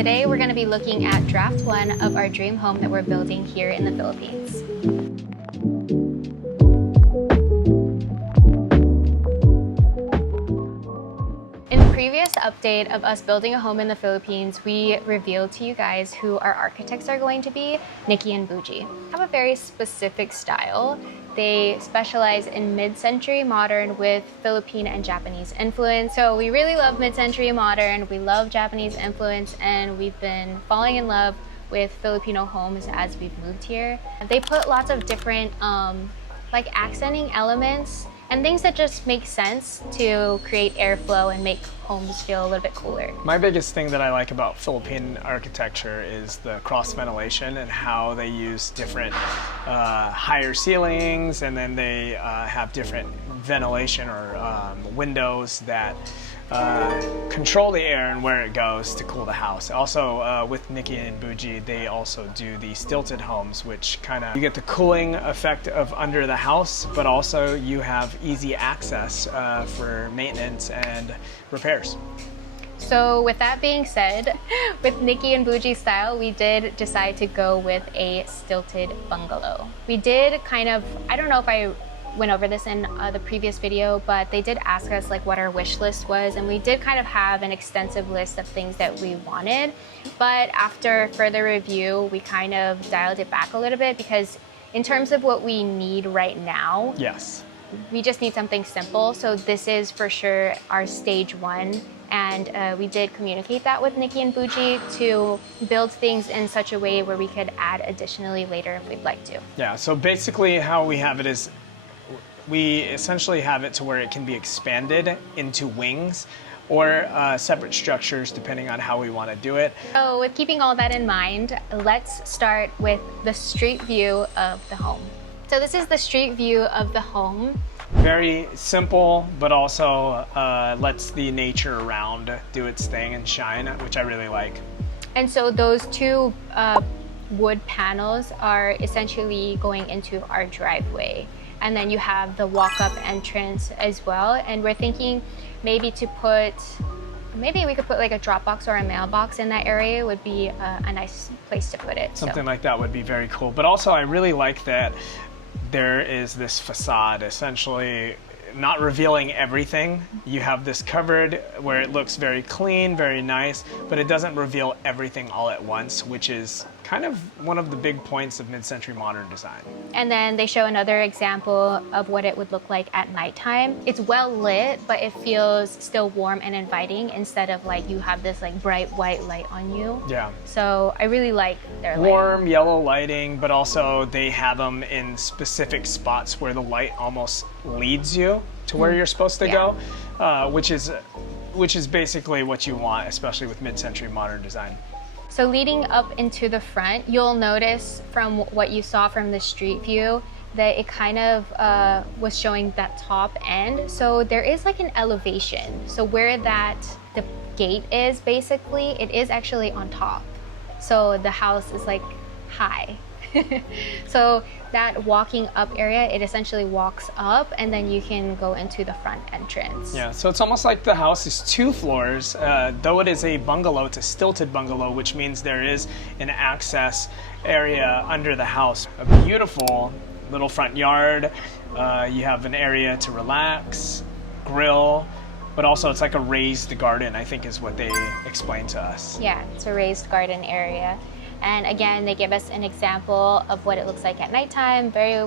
today we're going to be looking at draft one of our dream home that we're building here in the Philippines. In the previous update of us building a home in the Philippines, we revealed to you guys who our architects are going to be, Nikki and Buji. They have a very specific style. They specialize in mid-century modern with Filipino and Japanese influence. So we really love mid-century modern, we love Japanese influence, and we've been falling in love with Filipino homes as we've moved here. They put lots of different like accenting elements and things that just make sense to create airflow and make homes feel a little bit cooler. My biggest thing that I like about Philippine architecture is the cross ventilation and how they use different higher ceilings, and then they have different ventilation or windows that control the air and where it goes to cool the house. Also, with Nikki and Buji, they also do the stilted homes, which kind of, you get the cooling effect of under the house, but also you have easy access for maintenance and repairs. So with that being said, with Nikki and Buji style, we did decide to go with a stilted bungalow. We did kind of, I don't know if I went over this in the previous video, but they did ask us like what our wish list was, and we did kind of have an extensive list of things that we wanted, but after further review we kind of dialed it back a little bit, because in terms of what we need right now, yes, we just need something simple. So this is for sure our stage one, and we did communicate that with Nikki and Buji to build things in such a way where we could add additionally later if we'd like to. Yeah, so basically how we have it is we essentially have it to where it can be expanded into wings or separate structures depending on how we want to do it. So with keeping all that in mind, let's start with the street view of the home. So this is the street view of the home. Very simple, but also lets the nature around do its thing and shine, which I really like. And so those two wood panels are essentially going into our driveway. And then you have the walk-up entrance as well. And we're thinking maybe to put, maybe we could put like a drop box or a mailbox in that area would be a nice place to put it. Something like that would be very cool. But also I really like that there is this facade, essentially not revealing everything. You have this covered where it looks very clean, very nice, but it doesn't reveal everything all at once, which is kind of one of the big points of mid-century modern design. And then they show another example of what it would look like at nighttime. It's well lit, but it feels still warm and inviting instead of like you have this like bright white light on you. Yeah. So I really like their warm yellow lighting, but also they have them in specific spots where the light almost leads you to where you're supposed to go, which is basically what you want, especially with mid-century modern design. So leading up into the front, you'll notice from what you saw from the street view that it kind of was showing that top end. So there is like an elevation. So where the gate is, basically, it is actually on top. So the house is like high. So that walking up area, it essentially walks up and then you can go into the front entrance. Yeah, so it's almost like the house is 2 floors. Though it is a bungalow, it's a stilted bungalow, which means there is an access area under the house. A beautiful little front yard. You have an area to relax, grill, but also it's like a raised garden, I think is what they explained to us. Yeah, it's a raised garden area. And again, they give us an example of what it looks like at nighttime. Very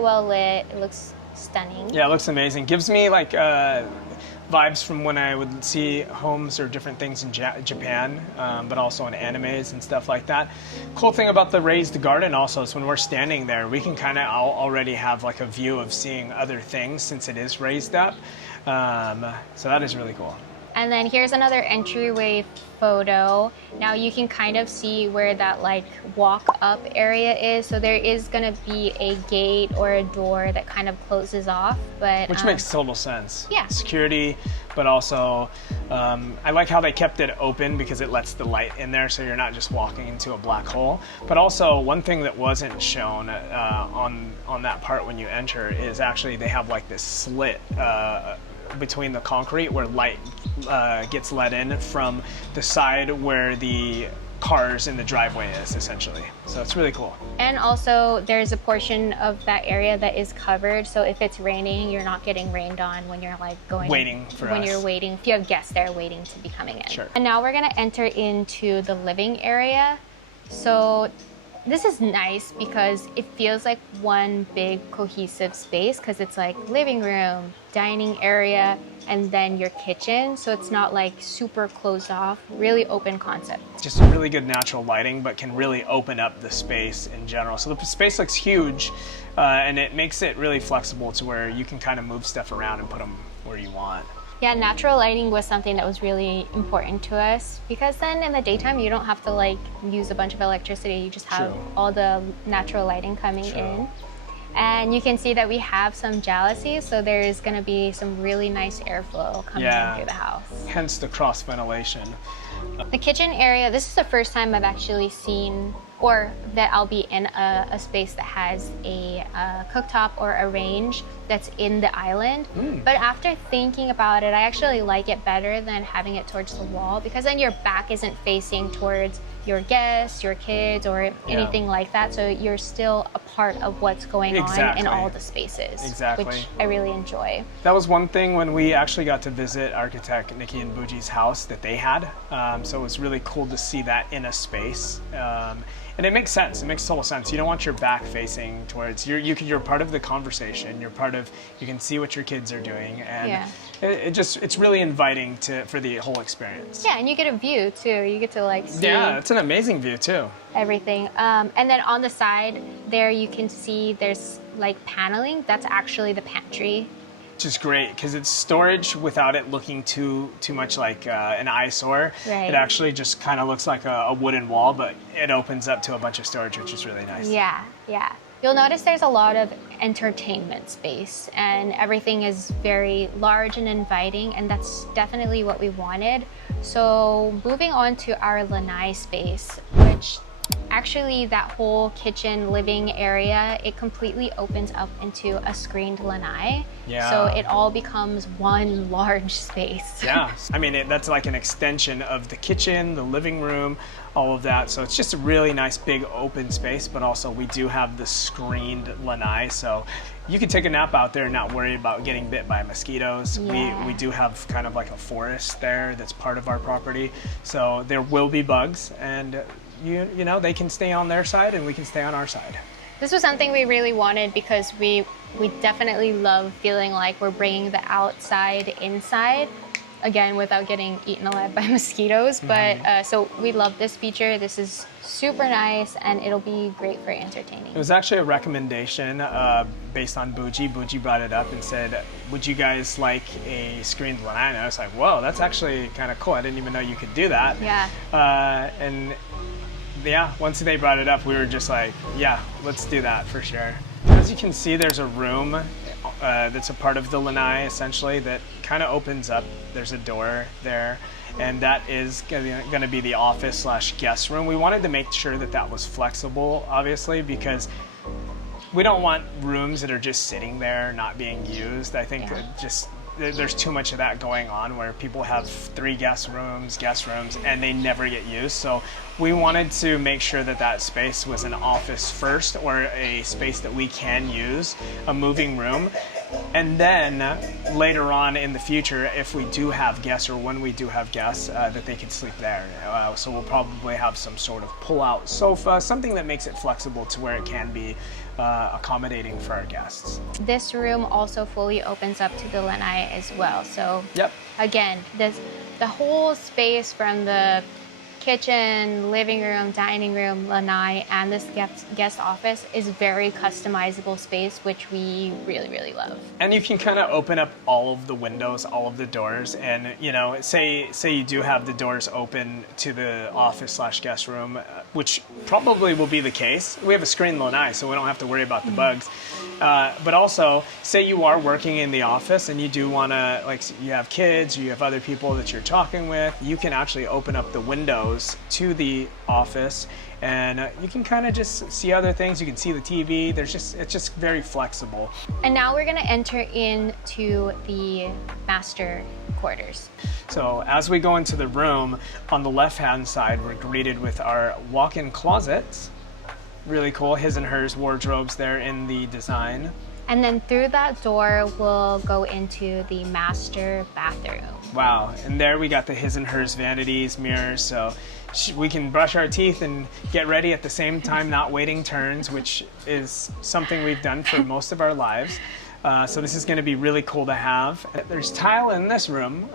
well lit. It looks stunning. Yeah, it looks amazing. Gives me like vibes from when I would see homes or different things in Japan, but also in animes and stuff like that. Cool thing about the raised garden also is when we're standing there, we can kind of already have like a view of seeing other things since it is raised up. So that is really cool. And then here's another entryway photo. Now you can kind of see where that like walk up area is. So there is gonna be a gate or a door that kind of closes off, but which makes total sense. Yeah. Security, but also I like how they kept it open because it lets the light in there, so you're not just walking into a black hole. But also one thing that wasn't shown on that part when you enter is actually they have like this slit between the concrete where light gets let in from the side where the cars in the driveway is, essentially. So it's really cool. And also there's a portion of that area that is covered, so if it's raining, you're not getting rained on when you're like waiting for when us. you're waiting, if you have guests there waiting to be coming in. Sure. And now we're gonna enter into the living area. So this is nice because it feels like one big cohesive space, because it's like living room, dining area, and then your kitchen. So it's not like super closed off, really open concept. Just really good natural lighting, but can really open up the space in general. So the space looks huge, and it makes it really flexible to where you can kind of move stuff around and put them where you want. Yeah, natural lighting was something that was really important to us, because then in the daytime you don't have to like use a bunch of electricity. You just have True. all the natural lighting coming True. in. And you can see that we have some jalousies, so there's going to be some really nice airflow coming in through the house. Hence the cross ventilation. The kitchen area, this is the first time I've actually seen, or that I'll be in a space that has a cooktop or a range that's in the island. But after thinking about it, I actually like it better than having it towards the wall, because then your back isn't facing towards your guests, your kids, or anything like that. So you're still a part of what's going on in all the spaces, which I really enjoy. That was one thing when we actually got to visit architect Nikki and Buji's house that they had. So it was really cool to see that in a space. And it makes sense. It makes total sense. You don't want your back facing towards. You're part of the conversation. You're part of. You can see what your kids are doing, and it's really inviting for the whole experience. Yeah, and you get a view too. You get to like see. Yeah, it's an amazing view too. Everything, and then on the side there you can see there's like paneling. That's actually the pantry. Which is great because it's storage without it looking too much like an eyesore. Right. It actually just kind of looks like a wooden wall, but it opens up to a bunch of storage, which is really nice. Yeah, yeah. You'll notice there's a lot of entertainment space, and everything is very large and inviting, and that's definitely what we wanted. So moving on to our Lanai space, which actually that whole kitchen living area, it completely opens up into a screened lanai. Yeah. So it all becomes one large space. Yeah. I mean, that's like an extension of the kitchen, the living room, all of that. So it's just a really nice big open space, but also we do have the screened lanai. So you can take a nap out there and not worry about getting bit by mosquitoes. Yeah. We do have kind of like a forest there that's part of our property. So there will be bugs, and you know, they can stay on their side and we can stay on our side. This was something we really wanted because we definitely love feeling like we're bringing the outside inside, again, without getting eaten alive by mosquitoes. But so we love this feature. This is super nice, and it'll be great for entertaining. It was actually a recommendation based on Buji. Buji brought it up and said, would you guys like a screened lanai? And I was like, whoa, that's actually kind of cool. I didn't even know you could do that. Yeah. And yeah, once they brought it up, we were just like, yeah, let's do that for sure. As you can see, there's a room that's a part of the lanai, essentially, that kind of opens up. There's a door there, and that is going to be the office/guest room. We wanted to make sure that that was flexible, obviously, because we don't want rooms that are just sitting there not being used. I think there's too much of that going on where people have 3 guest rooms, and they never get used. So we wanted to make sure that that space was an office first, or a space that we can use, a moving room. And then later on in the future, if we do have guests, or when we do have guests, that they can sleep there. So we'll probably have some sort of pull-out sofa, something that makes it flexible to where it can be accommodating for our guests. This room also fully opens up to the lanai as well. So again, the whole space from the kitchen, living room, dining room, lanai, and this guest office is very customizable space, which we really, really love. And you can kind of open up all of the windows, all of the doors, and you know, say you do have the doors open to the office/guest room, which probably will be the case. We have a screened lanai, so we don't have to worry about the bugs. But also, say you are working in the office and you do want to, like, you have kids, you have other people that you're talking with, you can actually open up the windows windows to the office, and you can kind of just see other things. You can see the TV. It's just very flexible. And now we're gonna enter into the master quarters. So as we go into the room, on the left-hand side, we're greeted with our walk-in closets. Really cool, his and hers wardrobes there in the design. And then through that door, we'll go into the master bathroom. Wow, and there we got the his and hers vanities, mirrors, so we can brush our teeth and get ready at the same time, not waiting turns, which is something we've done for most of our lives. So this is going to be really cool to have. There's tile in this room.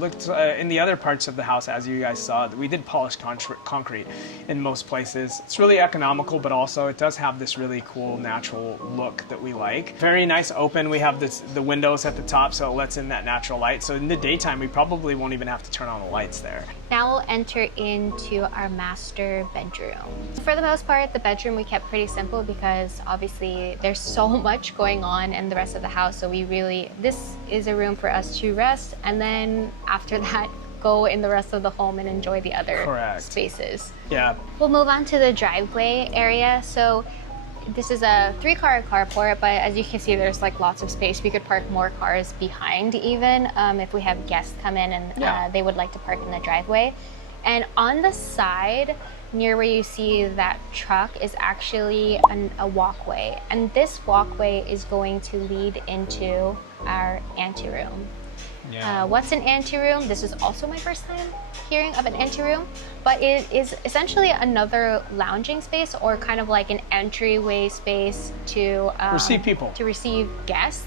Looked in the other parts of the house, as you guys saw, we did polished concrete in most places. It's really economical, but also it does have this really cool natural look that we like. Very nice open. We have the windows at the top, so it lets in that natural light. So in the daytime, we probably won't even have to turn on the lights there. Now we'll enter into our master bedroom. For the most part, the bedroom we kept pretty simple because obviously there's so much going on in the rest of the house. So this is a room for us to rest, and then after that, go in the rest of the home and enjoy the other spaces. Yeah. We'll move on to the driveway area. So this is a 3-car carport, but as you can see, there's like lots of space. We could park more cars behind even if we have guests come in and they would like to park in the driveway. And on the side, near where you see that truck, is actually a walkway. And this walkway is going to lead into our anteroom. Yeah. What's an anteroom? This is also my first time hearing of an anteroom, but it is essentially another lounging space, or kind of like an entryway space to receive people, to receive guests.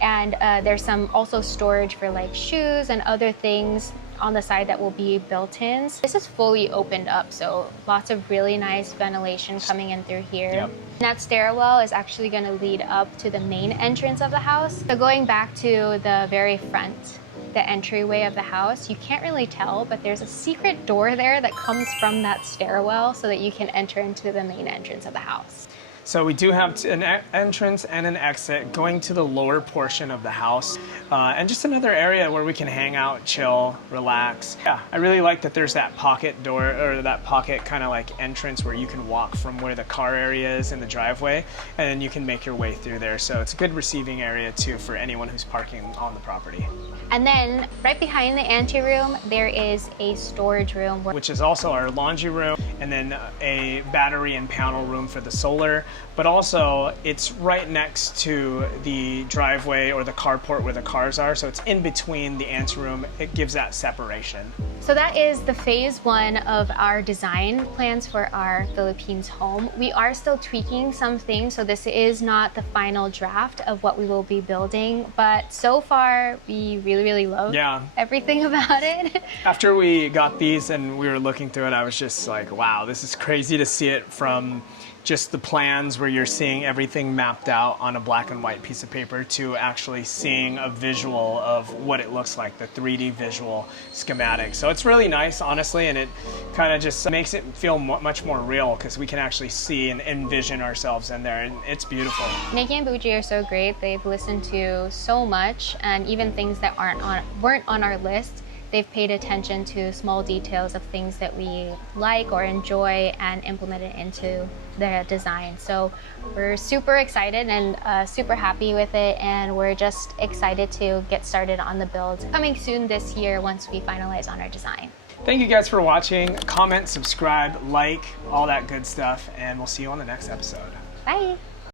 And there's some also storage for like shoes and other things on the side that will be built-ins. This is fully opened up, so lots of really nice ventilation coming in through here. Yep. And that stairwell is actually going to lead up to the main entrance of the house. So going back to the very front, the entryway of the house, you can't really tell, but there's a secret door there that comes from that stairwell so that you can enter into the main entrance of the house. So we do have an entrance and an exit going to the lower portion of the house, and just another area where we can hang out, chill, relax. Yeah, I really like that there's that pocket door, or that pocket kind of like entrance where you can walk from where the car area is in the driveway, and then you can make your way through there. So it's a good receiving area too for anyone who's parking on the property. And then right behind the anteroom, there is a storage room, which is also our laundry room, and then a battery and panel room for the solar. But also, it's right next to the driveway or the carport where the cars are, so it's in between the anteroom. It gives that separation. So that is the phase 1 of our design plans for our Philippines home. We are still tweaking some things, so this is not the final draft of what we will be building, but so far we really love everything about it. After we got these and we were looking through it, I was just like, wow, this is crazy to see it from just the plans where you're seeing everything mapped out on a black and white piece of paper to actually seeing a visual of what it looks like, the 3D visual schematic. So it's really nice, honestly, and it kind of just makes it feel much more real because we can actually see and envision ourselves in there, and it's beautiful. Nikki and Buji are so great. They've listened to so much, and even things that weren't on our list, they've paid attention to small details of things that we like or enjoy and implemented into the design. So we're super excited and super happy with it, and we're just excited to get started on the build coming soon this year once we finalize on our design. Thank you guys for watching. Comment, subscribe, like, all that good stuff, and we'll see you on the next episode. Bye.